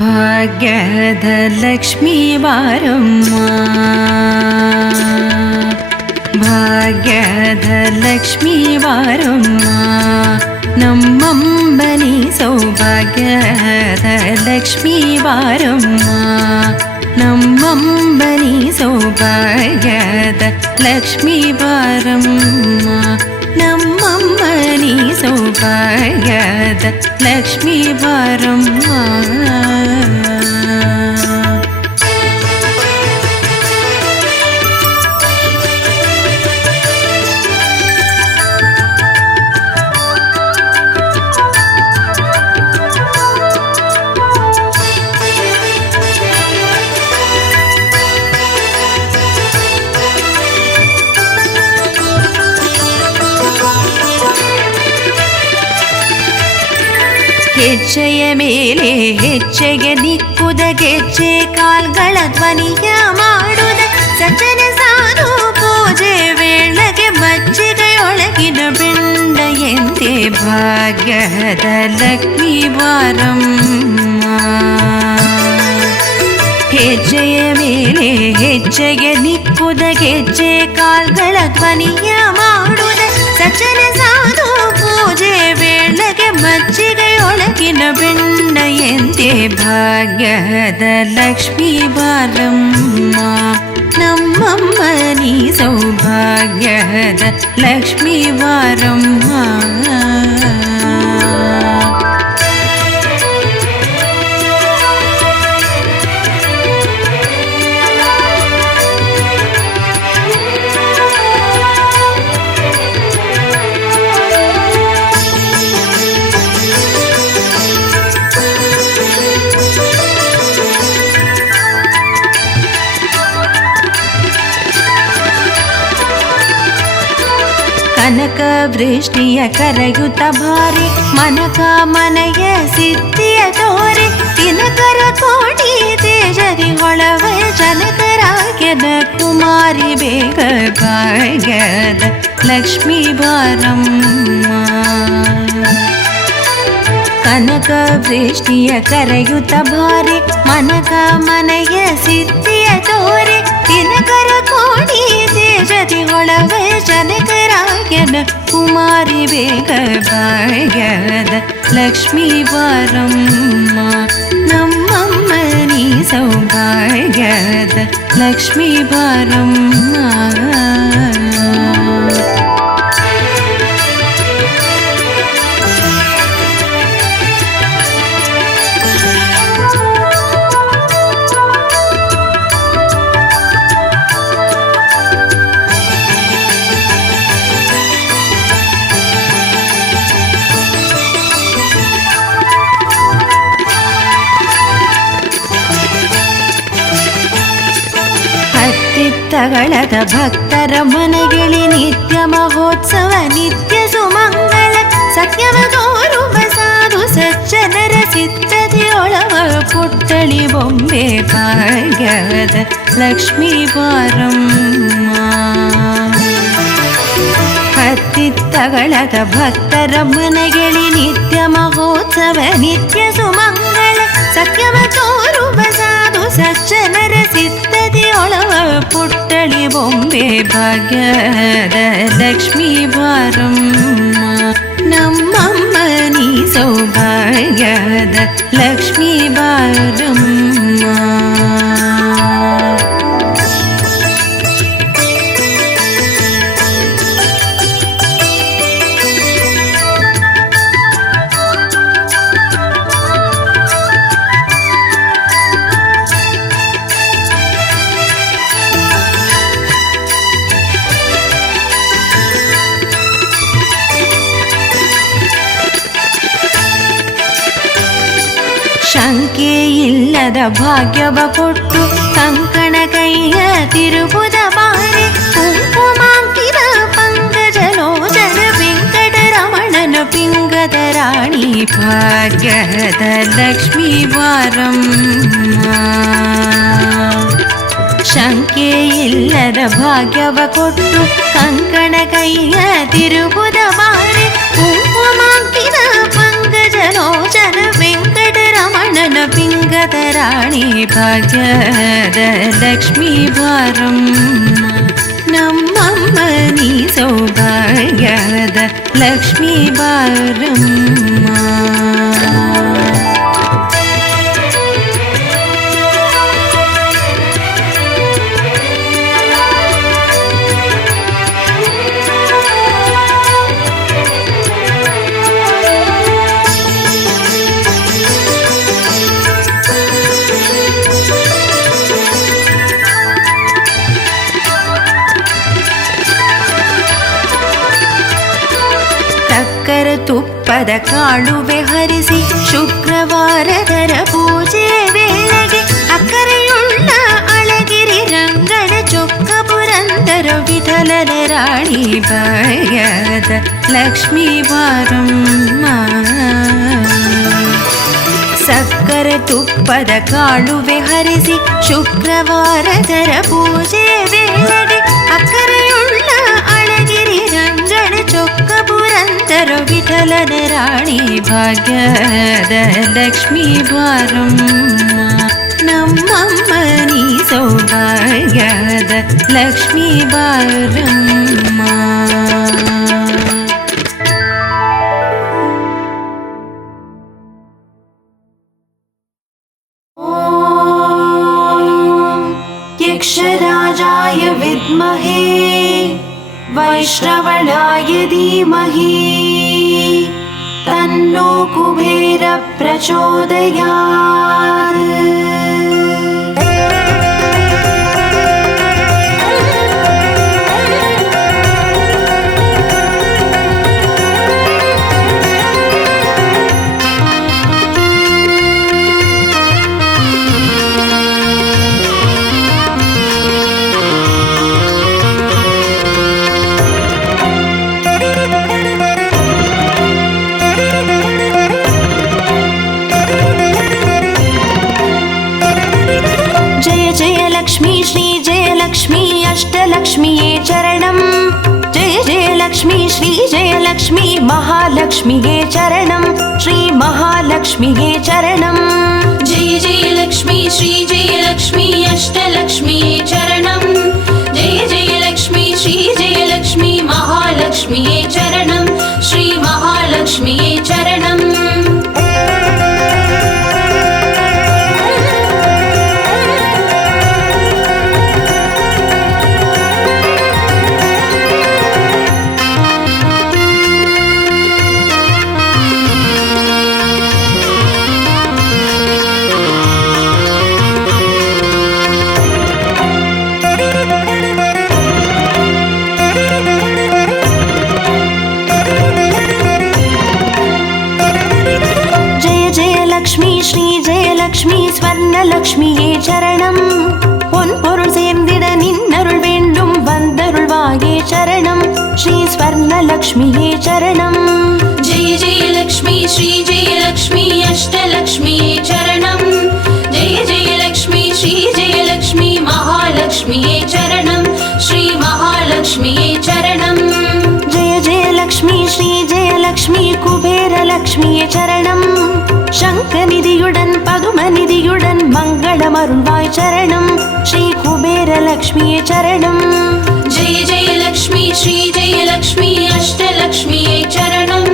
ಭಾಗ್ಯದ ಲಕ್ಷ್ಮೀ ಬಾರಮ್ಮ, ಭಾಗ್ಯದ ಲಕ್ಷ್ಮೀ ಬಾರಮ್ಮ, ನಮ್ಮಂಬನಿ ಸೌಭಾಗ್ಯದ ಲಕ್ಷ್ಮೀ ಬಾರಮ್ಮ, ನಮ್ಮಂಬನಿ ಸೌಭಾಗ್ಯದ ಲಕ್ಷ್ಮೀ ಬಾರಮ್ಮ, ನಮ್ಮಂಬನಿ ಸೌಭಾಗ್ಯದ ಲಕ್ಷ್ಮೀ ಬಾರಮ್ಮ. ಹೆಜ್ಜೆಯ ಮೇಲೆ ಹೆಜ್ಜೆಗೆ ದಿಕ್ಕುದ ಗೆಜ್ಜೆ ಕಾಲ್ಗಳ ಧ್ವನಿಯ ಮಾಡುದ ಸಜ್ಜನ ಸಾಧು ಪೂಜೆ ವೇಳೆಗೆ ಮಜ್ಜಿಗೆಯೊಳಗಿನ ಬೆಂಡ ಎಂದೇ ಭಾಗ್ಯದ ಲಕ್ಷ್ಮೀ ಬಾರಮ್ಮ. ಹೆಜ್ಜೆಯ ಮೇಲೆ ಹೆಜ್ಜೆಗೆ ದಿಕ್ಕುದ ಗೆಜ್ಜೆ ಕಾಲ್ಗಳ ಧ್ವನಿಯ ಮಾಡುದ ಸಜ್ಜನ ಸಾಧು ಪೂಜೆ ವೇಳೆಗೆ ಮಜ್ಜಿಗೆಯೊಳಗಿನ ಬೆಂಡ ಎಂದೇ ಭಾಗ್ಯದ ಲಕ್ಷ್ಮೀ ಬಾರಮ್ಮ, ನಮ್ಮಮ್ಮನಿ ಸೌಭಾಗ್ಯದ ಲಕ್ಷ್ಮೀ ಬಾರಮ್ಮ. ಕನಕ ವೃಷ್ಟಿಯ ಕರೆಯುತ್ತ ಭಾರಿ ಮನಕ ಮನೆಯ ಸಿದ್ಧಿಯ ತೋರಿ ದಿನಕರ ಕೋಟಿ ತೇಜರಿ ಹೊಳವ ಜನಕರಾಗ್ಯದ ಕುಮಾರಿ ಬೇಗ ಭಾಗ್ಯದ ಲಕ್ಷ್ಮೀ ಬಾರಮ್ಮ. ಕನಕ ವೃಷ್ಟಿಯ ಕರೆಯುತ್ತ ಭಾರಿ ಮನಕ ಮನೆಯ ಸಿದ್ಧಿಯ ತೋರಿ ದಿನಕರ ಕೋಟಿ ತೇಜರಿ ಹೊಳವ ಜನಕರಾಗ್ಯದ ಕುಮಾರಿ ಬೇಗ ಭಾಗ್ಯದ ಲಕ್ಷ್ಮೀ ಬಾರಮ್ಮ, ನಮ್ಮಮ್ಮನಿ ಸೌಭಾಗ್ಯದ ಲಕ್ಷ್ಮೀ ಬಾರಮ್ಮ. ತಗಳದ ಭಕ್ತರ ಮನೆಗಿಳಿ ನಿತ್ಯ ಮಹೋತ್ಸವ ನಿತ್ಯ ಸುಮಂಗಳ ಸತ್ಯವ ತೋರುವ ಸಾಧು ಸಜ್ಜನರ ಸಿದ್ಧತೆಯೊಳವ ಪುಟ್ಟಳಿ ಬೊಂಬೆ ಭಾಗ್ಯದ ಲಕ್ಷ್ಮೀ ಬಾರಮ್ಮ. ಹತ್ತಿತ್ತಗಳದ ಭಕ್ತರ ಮನೆಗಿಳಿ ನಿತ್ಯ ಮಹೋತ್ಸವ ನಿತ್ಯ ಸುಮಂಗಳ ಸತ್ಯವ ತೋರುವ ಸಾಧು ಸಜ್ಜನರ ಸಿದ್ಧತೆಯೊಳವ ಪುಟ್ಟಳಿ ಬೊಂಬೆ ಭಾಗ್ಯದ ಲಕ್ಷ್ಮೀ ಬಾರಮ್ಮ, ನಮ್ಮಮ್ಮನಿ ಸೌಭಾಗ್ಯದ ಲಕ್ಷ್ಮೀ ಬಾರಮ್ಮ. ಶಂಕೆ ಇಲ್ಲದ ಭಾಗ್ಯವ ಕೊಟ್ಟು ಕಂಕಣ ಕೈಯ ತಿರುಬುದ ಬಾರಿ ಕುಂಕುಮಾಂಕಿತ ಪಂಕಜಲೋಚನ ವೆಂಕಟರಮಣನ ಪಿಂಗದ ರಾಣಿ ಭಾಗ್ಯದ ಲಕ್ಷ್ಮೀ ಬಾರಮ್ಮ. ಶಂಕೆ ಇಲ್ಲದ ಭಾಗ್ಯವ ಕೊಟ್ಟು ಕಂಕಣ ಕೈಯ ತಿರುಬುದ ಬಾರಿ ಕುಂಕುಮಾಂಕಿತ ಪಂಕಜಲೋಚನ ವೆಂಕಟರಮಣನ ಪಿಂಗದ ರಾಣಿ ಭಾಗ್ಯದ ಲಕ್ಷ್ಮೀ ಬಾರಮ್ಮ ನಮ್ಮಮ್ಮ ನೀ ಸೌಭಾಗ್ಯದ ಲಕ್ಷ್ಮೀ ಬಾರಮ್ಮ. ತುಪ್ಪದ ಕಾಳುವೆ ಹರಿಸಿ ಶುಕ್ರವಾರದರ ಪೂಜೆ ವೇಳೆಗೆ ಅಕ್ಕರೆಯುಳ್ಳ ಅಳಗಿರಿ ರಂಗನ ಚೊಕ್ಕ ಪುರಂದರ ವಿಠಲನ ರಾಣಿ ಭಾಗ್ಯದ ಲಕ್ಷ್ಮೀ ಬಾರಮ್ಮ. ಸಕ್ಕರೆ ತುಪ್ಪದ ಕಾಳುವೆ ಹರಿಸಿ ಶುಕ್ರವಾರದರ ಪೂಜೆ ವೇಳೆಗೆ ಅಕ್ಕರೆಯುಳ್ಳ ಅಳಗಿರಿ ರಂಗನ ಚೊಕ್ಕ ಪುರಂದರ ವಿಠಲನ ರಾಣಿ ಭಾಗ್ಯದ ಲಕ್ಷ್ಮೀ ಬಾರಮ್ಮ ನಮ್ಮಮ್ಮ ನೀ ಸೌಭಾಗ್ಯದ ಲಕ್ಷ್ಮೀ ಬಾರಮ್ಮ. यक्षराजाय विद्महे वैश्रवणाय धीमहि तन्नो कुबेर प्रचोदयात्. अष्टलक्ष्मीये चरणं जय जय लक्ष्मी श्री जय लक्ष्मी महालक्ष्मीये चरणं श्री महालक्ष्मीये चरणं जय जय लक्ष्मी श्री जय लक्ष्मी अष्टलक्ष्मीये चरणं जय जय लक्ष्मी श्री जय लक्ष्मी महालक्ष्मीये चरणं श्री महालक्ष्मीये चरणं. ஸ்வர்ணலக்ஷ்மியே சரணம் பொன்பொருள் சேர்ந்திட நின்னருள் வேண்டும் வந்தருள்வாயே சரணம் ஸ்ரீ ஸ்வர்ணலக்ஷ்மியே சரணம். जय जय लक्ष्मी श्री जय लक्ष्मी अष्टलक्ष्मीये चरणं जय जय लक्ष्मी श्री जय लक्ष्मी महालक्ष्मीये चरणं श्री महालक्ष्मीये चरणं. जय जय लक्ष्मी श्री जय लक्ष्मी कुबेर लक्ष्मीये चरणं शङ्खनिधियुडन् पदुमनिधियुडन् मङ्गलमरुள்வாய் चरणं श्री कुबेर लक्ष्मीये चरणं. जय जय लक्ष्मी श्री जय लक्ष्मी अष्टलक्ष्मीये चरणं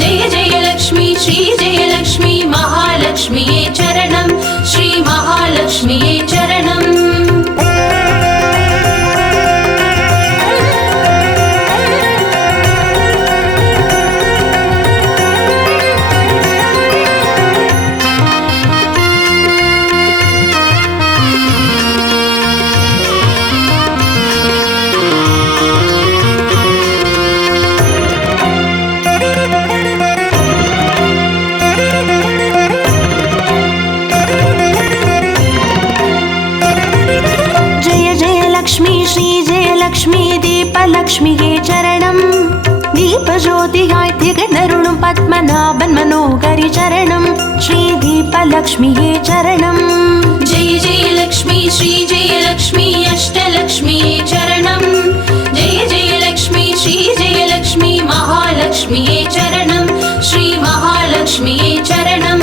जय जय लक्ष्मी श्री जय लक्ष्मी महालक्ष्मीये चरणं श्री महालक्ष्मीये चरणं. லக்ஷ்மியே சரணம் தீபஜோதியாய் திகழ்ந்தருளும் பத்மநாபன் மனோகரி சரணம் ஸ்ரீ தீபலக்ஷ்மியே சரணம். जय जय लक्ष्मी श्री जय लक्ष्मी अष्टलक्ष्मीये चरणं जय जय लक्ष्मी श्री जय लक्ष्मी महालक्ष्मीये चरणं श्री महालक्ष्मीये चरणं.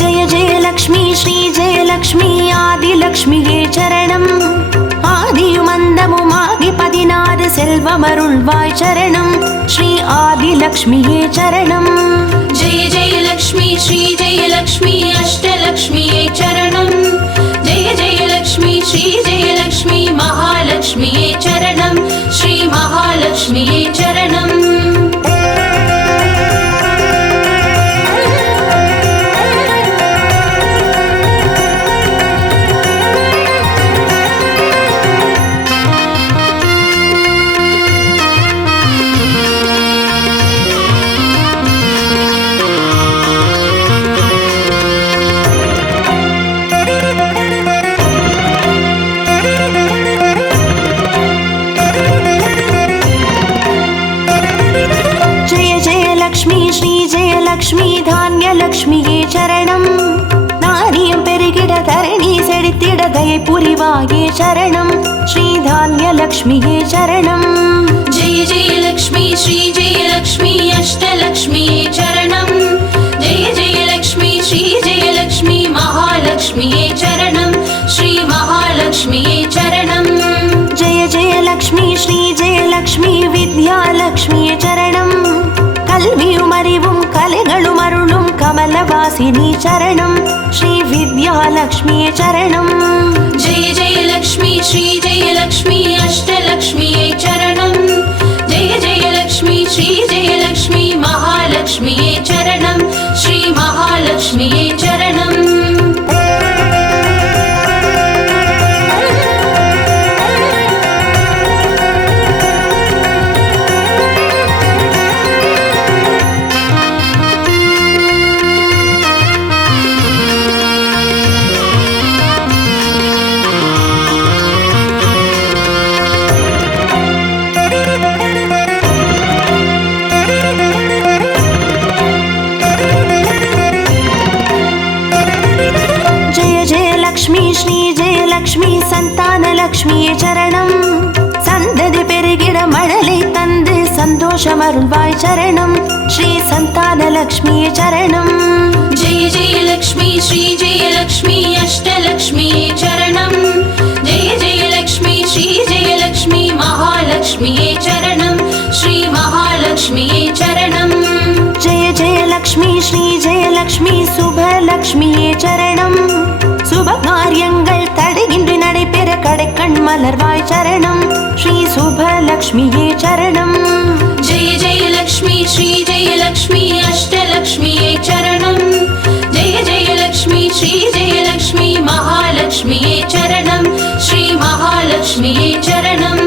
जय जय लक्ष्मी श्री जय लक्ष्मी லக்ஷ்மியே சரணம். ஆதியும் அந்தமுமாகி 16 செல்வமருள்வாய் சரணம். ஸ்ரீ ஆதிலக்ஷ்மியே சரணம். जय जय लक्ष्मी श्री जय लक्ष्मी अष्टलक्ष्मिये चरणं. जय जय लक्ष्मी श्री जय लक्ष्मी महालक्ष्मिये चरणं. श्री महालक्ष्मिये चरणं. லக்ஷ்மி தானியலக்ஷ்மியே சரணம். நாரியம் பெருகிட தரணி செழித்திட தயை புரிவாயே சரணம். ஸ்ரீ தானியலக்ஷ்மியே சரணம். जय जय लक्ष्मी श्री जय लक्ष्मी अष्टलक्ष्मिये चरणं. जय जय लक्ष्मी श्री जय लक्ष्मी महालक्ष्मिये चरणं. श्री महालक्ष्मिये चरणं. जय जय लक्ष्मी श्री जय लक्ष्मी विद्यालक्ष्मिये चरणம். கல்வியும் அறிவும் கலைகளும் அருளும் கமலவாசினி சரணம். ஸ்ரீ வித்யாலக்ஷ்மியே சரணம். जय जय लक्ष्मी श्री जय लक्ष्मी अष्टलक्ष्मिये चरणं. जय जय लक्ष्मी श्री जय लक्ष्मी महालक्ष्मिये चरणं. श्री महालक्ष्मिये चरणं. ஸ்ரீ ஜெயலக்ஷ்மி சந்தானலக்ஷ்மியே சரணம். சந்ததி பெருகிட மழலை தந்து சந்தோஷம் அருள்வாய் சரணம். ஸ்ரீ சந்தானலக்ஷ்மியே சரணம். जय जय लक्ष्मी श्री जय लक्ष्मी अष्टलक्ष्मिये चरणं. जय जय लक्ष्मी श्री जय लक्ष्मी महालक्ष्मिये चरणं. श्री महालक्ष्मिये चरणं. जय जय लक्ष्मी श्री जय लक्ष्मी சுபலக்ஷ்மியே சரணம். சுப காரியங்கள் தடையின்றி நடைபெற கடைக்கண் மலர்வாய் சரணம். ஸ்ரீ சுபலக்ஷ்மியே சரணம். जय जय लक्ष्मी श्री जय लक्ष्मी अष्टलक्ष्मिये चरणं. जय जय लक्ष्मी श्री जय लक्ष्मी महालक्ष्मिये चरणं. श्री महालक्ष्मिये चरणं.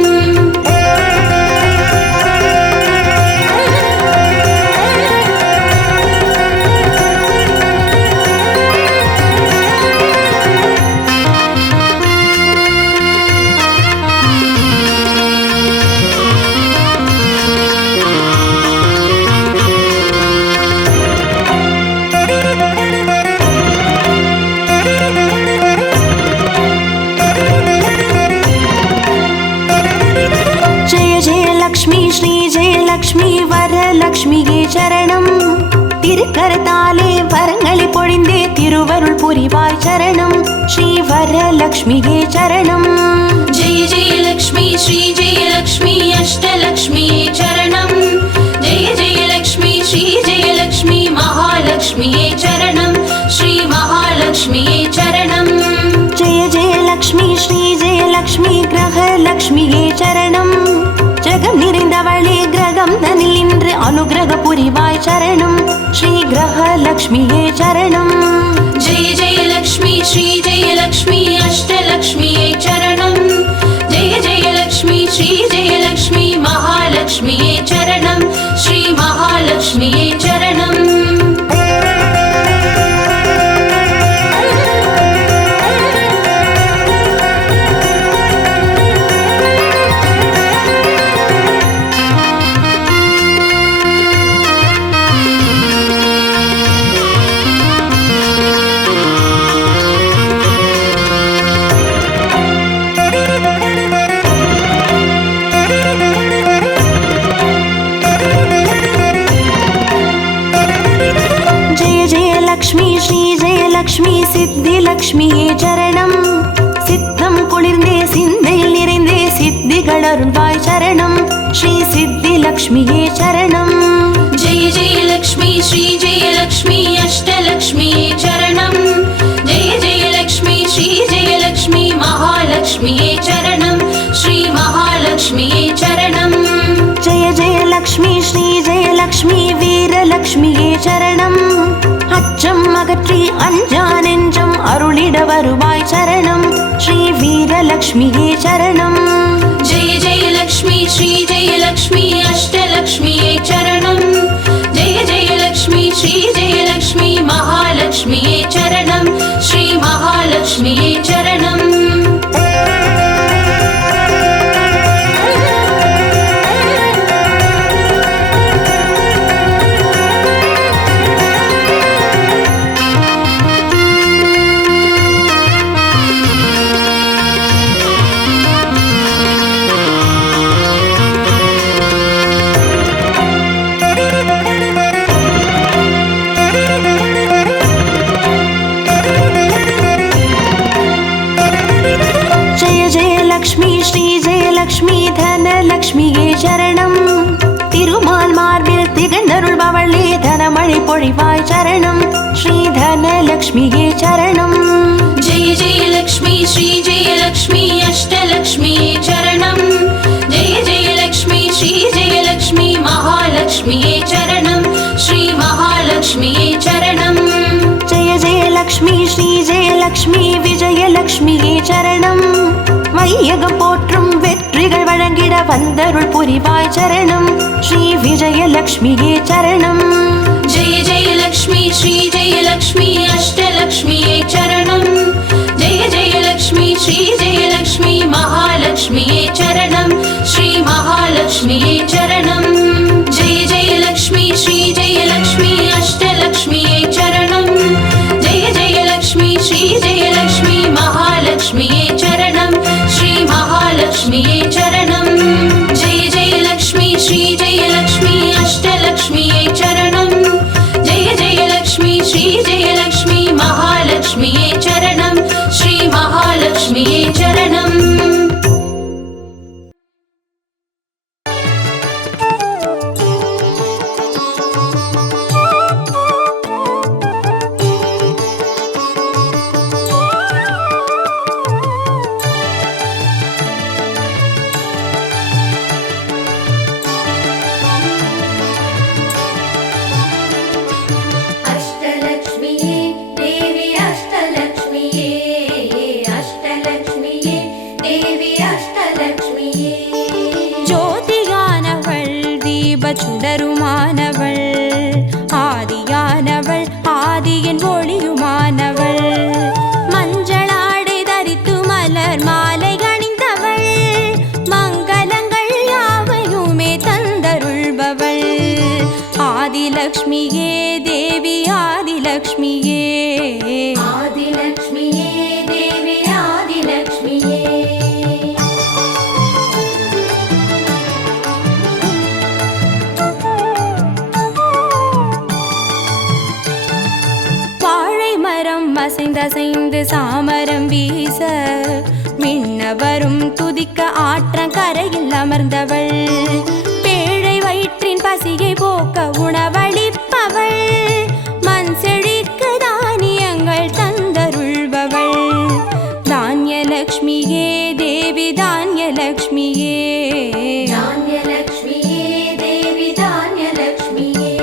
ஸ்ரீ ஜெயலக்ஷ்மி வரலக்ஷ்மியே சரணம். திருக்கரத்தாலே வரங்களை பொழிந்தே திருவருள் புரிவாய் சரணம். ஸ்ரீ வரலக்ஷ்மியே சரணம். जय जय लक्ष्मी श्री जय लक्ष्मी अष्टलक्ष्मिये चरणं. जय जय लक्ष्मी श्री जय लक्ष्मी महालक्ष्मिये चरणं. श्री महालक्ष्मिये चरणं. जय जय लक्ष्मी श्री जय लक्ष्मी கிரகலக்ஷ்மியே சரணம். ஜெகம் நிறைந்தவளே கிரகம் தனில் நின்று அனுகிரக புரிவாய் சரணம். ஸ்ரீ கிரகலக்ஷ்மியே சரணம். जय जय लक्ष्मी श्री जय लक्ष्मी अष्टलक्ष्मिये चरणं. जय जय लक्ष्मी श्री जय लक्ष्मी महालक्ष्मिये चरणं. श्री महालक्ष्मिये चरणं. லக்ஷ்மி ஸ்ரீ ஜெயலக்ஷ்மி சித்திலக்ஷ்மியே சரணம். குளிர்ந்தே சிந்தையில் நிறைந்தே சித்திகள் அருள்வாய் சரணம் ஸ்ரீ சித்தி லக்ஷ்மியே சரணம். जय जय लक्ष्मी श्री जय लक्ष्मी अष्टलक्ष्मी चरणं जय जय लक्ष्मी श्री जय लक्ष्मी महालक्ष्मी चरणं श्री महालक्ष्मी चरणं. जय जय लक्ष्मी श्री जय लक्ष्मी வீரலக்ஷ்மியே சரணம். அச்சம் அகற்றி அஞ்சா நெஞ்சம் அருளிட வருவாய் சரணம் ஸ்ரீ வீரலக்ஷ்மியே சரணம். जय जय लक्ष्मी श्री जय लक्ष्मी अष्टलक्ष्मी चरणं जय जय लक्ष्मी श्री जय लक्ष्मी महालक्ष्मी चरणं श्री महालक्ष्मी चरणं. லக்ஷ்மி ஸ்ரீ ஜெயலக்ஷ்மி தனலக்ஷ்மியே சரணம். திருமால் மார்பில் திகழ்ந்தருள்பவளே தனமழை பொழிவாய் சரணம் ஸ்ரீ தனலக்ஷ்மியே சரணம். जय जय लक्ष्मी श्री जय लक्ष्मी अष्टलक्ष्मी चरणं जय जय लक्ष्मी श्री जय लक्ष्मी महालक्ष्मी चरणं श्री महालक्ष्मी चरणं. जय जय लक्ष्मी श्री जयलक्ष्मी விஜயலக்ஷ்மியே சரணம். வையகம் போற்றும் வெற்றிகள் வழங்கிட வந்தருள் புரிவாய் சரணம் ஸ்ரீ விஜயலக்ஷ்மியே சரணம். जय जय लक्ष्मी श्री जय लक्ष्मी अष्टलक्ष्मी चरणं जय जय लक्ष्मी श्री जय लक्ष्मी महालक्ष्मी चरणं श्री महालक्ष्मी चरणं. जय जय लक्ष्मी श्री जय लक्ष्मी अष्टलक्ष्मी चरणं जय जय लक्ष्मी श्री जय लक्ष्मी महालक्ष्मी चरणं श्री महालक्ष्मी चरणं. जय जय लक्ष्मी श्री जय लक्ष्मी अष्टलक्ष्मी चरणं जय जय लक्ष्मी श्री जय लक्ष्मी महालक्ष्मी चरणं श्री महालक्ष्मी चरणं. சுடருமானவள் ஆதியானவள் ஆதியின் ஒளியுமானவள் மஞ்சளாடை தரித்து மலர் மாலை அணிந்தவள் மங்களங்கள் யாவையுமே தந்தருள்பவள் ஆதிலக்ஷ்மியே தேவி ஆதிலக்ஷ்மியே ஆதிலக்ஷ்மியே தேவி ஆதிலக்ஷ்மியே. அசைந்து சாமரம் வீச விண்ணவரும் துதிக்க ஆற்றங்கரையில் அமர்ந்தவள் பேழை வயிற்றின் பசியை போக்க உணவளிப்பவள் மண் செழிக்க தானியங்கள் தந்தருள்பவள் தானியலக்ஷ்மியே தேவி தானியலக்ஷ்மியே தானியலக்ஷ்மியே தேவி தானியலக்ஷ்மியே.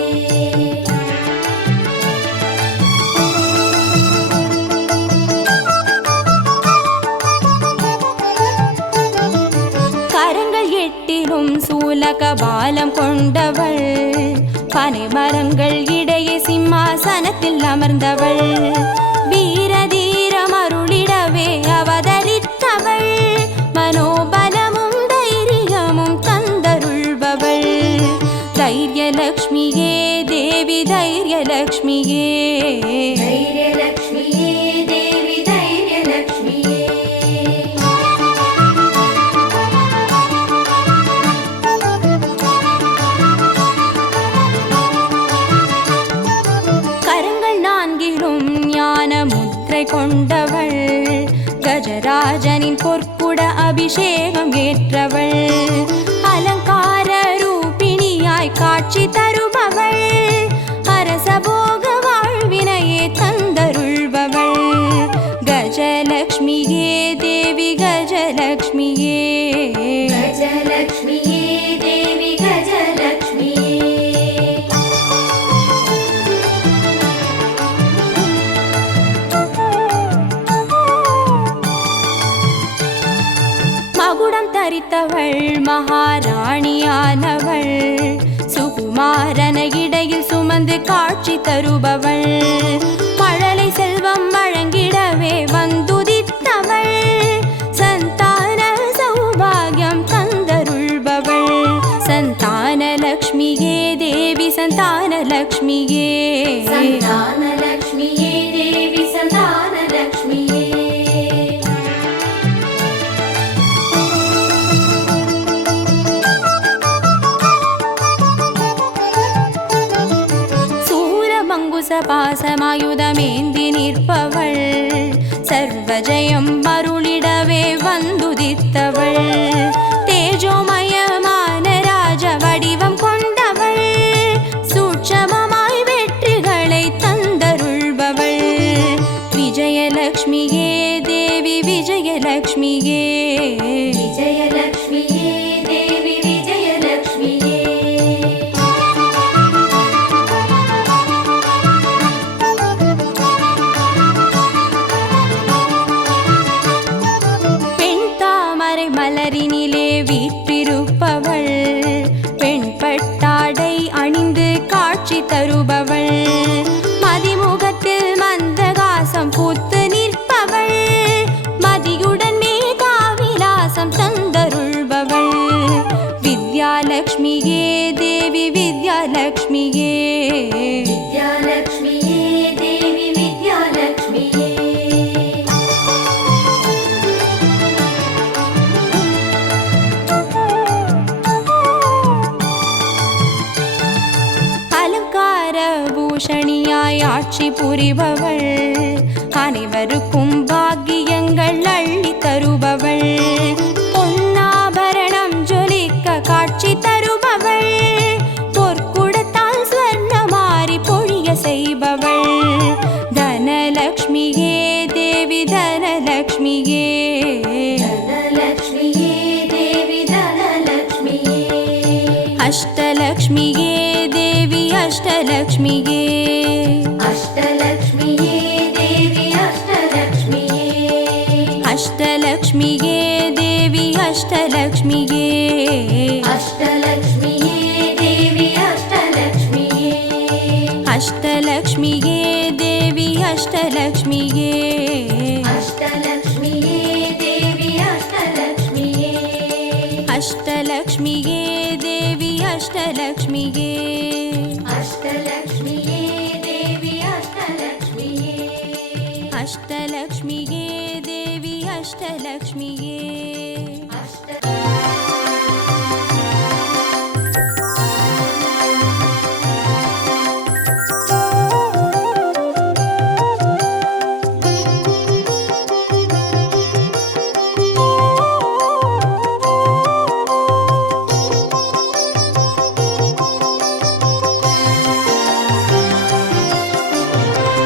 சூலகபாலம் கொண்டவள் பனை மரங்கள் இடையே சிம்மாசனத்தில் அமர்ந்தவள் வீரதீரம் அருளிடவே அவதரித்தவள் மனோபலமும் தைரியமும் தந்தருள்பவள் தைரியலக்ஷ்மியே தேவி தைரியலக்ஷ்மியே தைரியலக்ஷ்மியே தேவி தைரியலக்ஷ்மியே. கொண்டவள் கஜராஜனின் பொற்குட அபிஷேகம் ஏற்றவள் அலங்கார ரூபிணியாய் காட்சி தருபவள் அரசபோக வாழ்வினையே தந்தருள்பவள் கஜலக்ஷ்மியே தேவி கஜலக்ஷ்மியே கஜலக்ஷ்மியே தேவி கஜலக்ஷ்மியே மகுடம் தரித்தவள் மகாராணியானவள் சுகுமாரன இடையில் சுமந்து காட்சி தருபவள் மழலை செல்வம் வழங்கிடவே வந்துதித்தவள் சந்தான சௌபாகியம் தந்தருள்பவள் சந்தான லக்ஷ்மியே தேவி சந்தான லக்ஷ்மியே சந்தான லக்ஷ்மியே தேவி சந்தான லக்ஷ்மியே பாசமாயுதமேந்தி நிற்பவள் சர்வஜயம் மருளிடவே வந்துதித்தவள் தேஜோமயமான ராஜ வடிவம் கொண்டவள் சூட்சமமாய் வெற்றிகளை தந்தருள்பவள் விஜயலக்ஷ்மியே தேவி விஜயலக்ஷ்மியே விஜயலக்ஷ்மியே தேவி விஜயலக்ஷ்மியே மலரினிலே வீற்றிருப்பவள் பெண்பட்டாடை அணிந்து காட்சி தருபவள் மதிமுகத்தில் மந்தகாசம் பூத்து நிற்பவள் மதியுடன் மேகாவிலாசம் தந்தருள்பவள் வித்யாலக்ஷ்மியே தேவி வித்யாலக்ஷ்மியே வித்யாலக்ஷ்மியே தேவி வித்யாலக்ஷ்மியே பூஷணியாய் ஆட்சி புரிபவள் அனைவருக்கும் பாக்கியங்கள் அள்ளி தருபவள் பொன்னாபரணம் ஜொலிக்க காட்சி தருபவள் பொற்குடத்தால் ஸ்வர்ணமாரி பொழிய செய்பவள் தனலக்ஷ்மியே தேவி தனலக்ஷ்மியே தனலக்ஷ்மியே தேவி தனலக்ஷ்மியே அஷ்டலக்ஷ்மியே தேவி அஷ்டலக்ஷ்மியே அஷ்டலக்ஷ்மியே தேவி அஷ்டலக்ஷ்மியே அஷ்டலக்ஷ்மியே தேவி அஷ்டலக்ஷ்மியே அஷ்டலக்ஷ்மியே தேவி அஷ்டலக்ஷ்மியே அஷ்டலக்ஷ்மியே தேவி அஷ்டலக்ஷ்மியே அஷ்டலக்ஷ்மியே தேவி அஷ்டலக்ஷ்மியே அஷ்டலக்ஷ்மியே தேவி அஷ்டலக்ஷ்மியே அஷ்டலக்ஷ்மியே தேவி அஷ்டலக்ஷ்மியே அஷ்டலக்ஷ்மியே தேவி அஷ்டலக்ஷ்மியே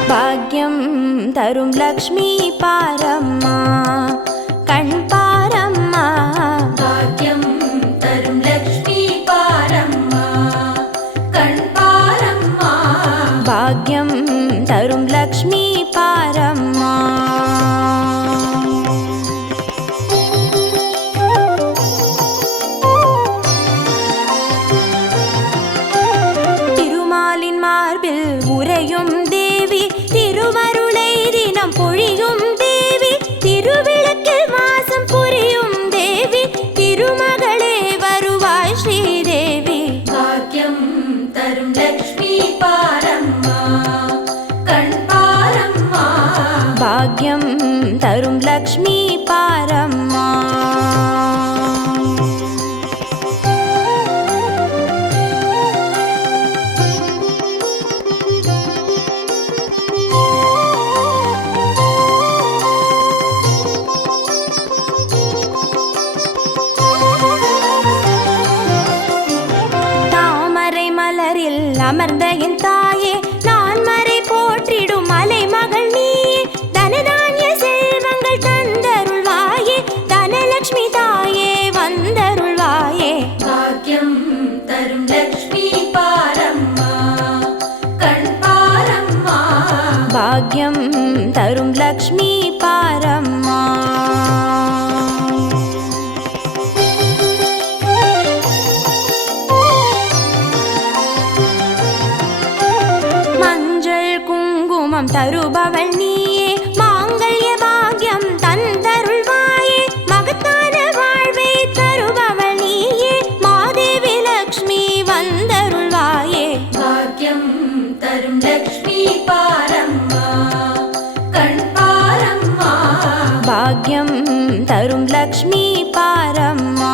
பாக்யம் தரும் லக்ஷ்மி பாரம்மா கண் பாரம்மா பாக்யம் தரும் லக்ஷ்மி பாரம்மா கண் பாரம்மா பாக்யம் தரும் லக்ஷ்மி பாரம்மா திருமாலின் மார்பில் உறையும் தேவி திருவருளை தினம் பொழியும் தேவி திருவிளக்கில் மாசம் புரியும் தேவி திருமகளே வருவாய் ஸ்ரீதேவி பாக்யம் தரும் லக்ஷ்மி பாரம்மா கண் பாரம்மா பாக்யம் தரும் லக்ஷ்மி பாரம்மா என் தாயே நான் மறை போற்றிடும் மலை மகள் நீயே தனதானிய செல்வங்கள் தந்தருள்வாயே தனலட்சுமி தாயே வந்தருள்வாயே பாக்கியம் தரும் லக்ஷ்மி பாரம்மா கண் பாரம்மா பாக்யம் தரும் லக்ஷ்மி பாரம்மா மஞ்சள் குங்குமம் தருபவள் நீயே மாங்கல்ய பாக்யம் தந்தருள்வாயே மகத்தான வாழ்வை தருபவள் நீயே மாதேவி லக்ஷ்மி வந்தருள்வாயே பாக்கியம் தரும் லக்ஷ்மி பாரம்மா கண் பாரம்மா பாக்யம் தரும் லக்ஷ்மி பாரம்மா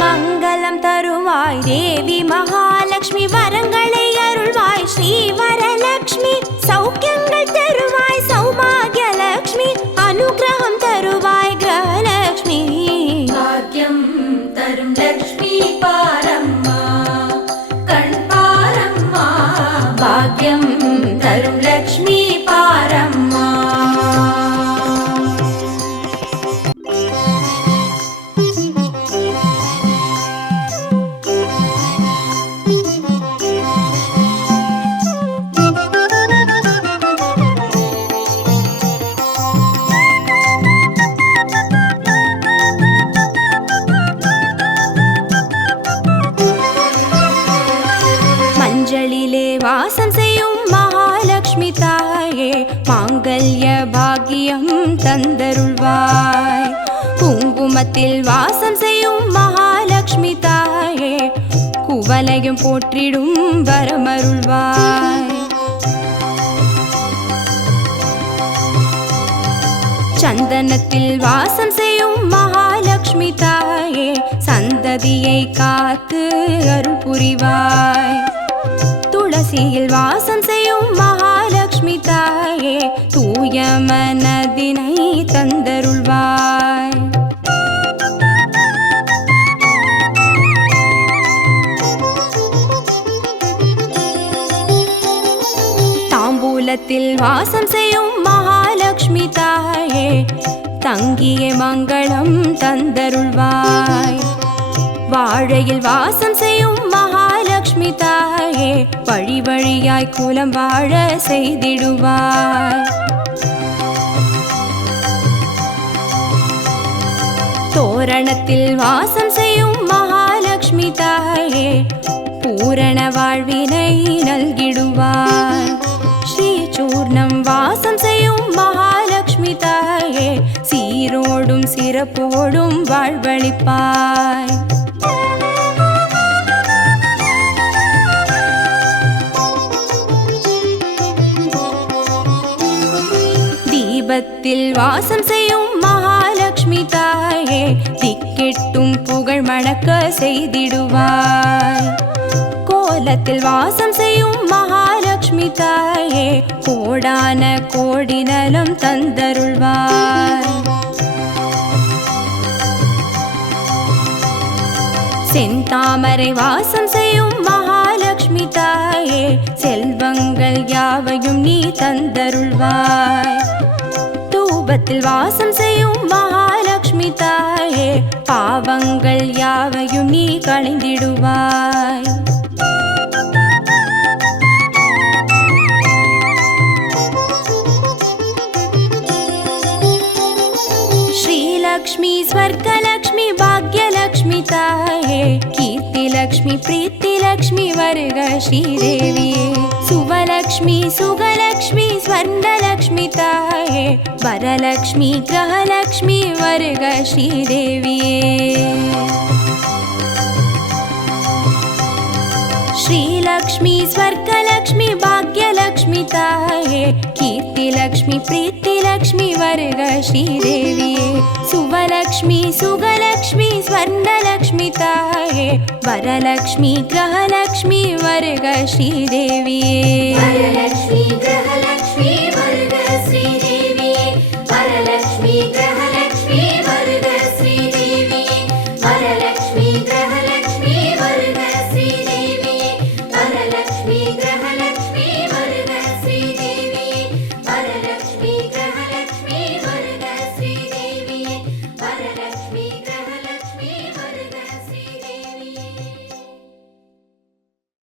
மங்களம் தருவாய் தேவி மகாலட்சுமி வரங்களை அருள்வாய் ஸ்ரீ வரலட்சுமி சௌக்கியங்கள் தருவாய் சௌபாகிய லட்சுமி அனுகிரகம் தருவாய் கிரகலட்சுமி பாக்கியம் தரும் லக்ஷ்மி பாரம்மா கண் பாரம்மா பாக்யம் தரும் லக்ஷ்மி பாரம்மா மஞ்சளிலே வாசம் செய்யும் மகாலட்சுமி தாயே மாங்கல்ய பாக்கியம் தந்தருள்வாய் குங்குமத்தில் வாசம் செய்யும் மகாலட்சுமி தாயே குவலையும் போற்றிடும் வரமருள்வாய் சந்தனத்தில் வாசம் செய்யும் மகாலட்சுமி தாயே சந்ததியை காத்து அருள் புரிவாய் துளசியில் வாசம் செய்யும் மகாலட்சுமி தாயே தூய மனதினை தந்தருள்வாய் தாம்பூலத்தில் வாசம் செய்யும் மகாலட்சுமி தாயே தங்கிய மங்களம் தந்தருள்வாய் வாழையில் வாசம் செய்யும் மகாலட்சுமி தாயே வழி வழியாய் குலம் வாழ செய்திடுவாய் தோரணத்தில் வாசம் செய்யும் மகாலட்சுமி தாயே பூரண வாழ்வினை நல்கிடுவாய் ஸ்ரீ சூர்ணம் வாசம் செய்யும் மகாலட்சுமி தாயே சீரோடும் சிறப்போடும் வாழ்வளிப்பாய் தீபத்தில் வாசம் செய்யும் மகாலட்சுமி தாயே திக்கெட்டும் புகழ் மணக்க செய்திடுவாய் கோலத்தில் வாசம் செய்யும் மகாலட்சுமி தாயே கோடான கோடி நலம் தந்தருள்வாய் செந்தாமரை வாசம் செய்யும் மகாலட்சுமி தாயே செல்வங்கள் யாவையும் நீ தந்தருள்வாய் தூபத்தில் வாசம் செய்யும் மகாலட்சுமி தாயே பாவங்கள் யாவையும் நீ களைந்திடுவாய் श्रीलक्ष्मी स्वर्गलक्ष्मी भाग्यलक्ष्मी ताये कीर्तिलक्ष्मी प्रीतिलक्ष्मी वर्ग श्रीदेविये सुवलक्ष्मी सुगलक्ष्मी स्वर्णलक्ष्मी ताये वरलक्ष्मी ग्रहलक्ष्मी वर्ग श्रीदेविये श्रीलक्ष्मी स्वर्गलक्ष्मी भाग्यलक्ष्मी ताये कीर्तिलक्ष्मी प्रीतिलक्ष्मी वर्ग श्रीदेविये सुवलक्ष्मी सुगलक्ष्मी स्वर्णलक्ष्मी ताये वरलक्ष्मी गृहलक्ष्मी वर्ग श्रीदेविये वरलक्ष्मी गृहलक्ष्मी वर्ग श्री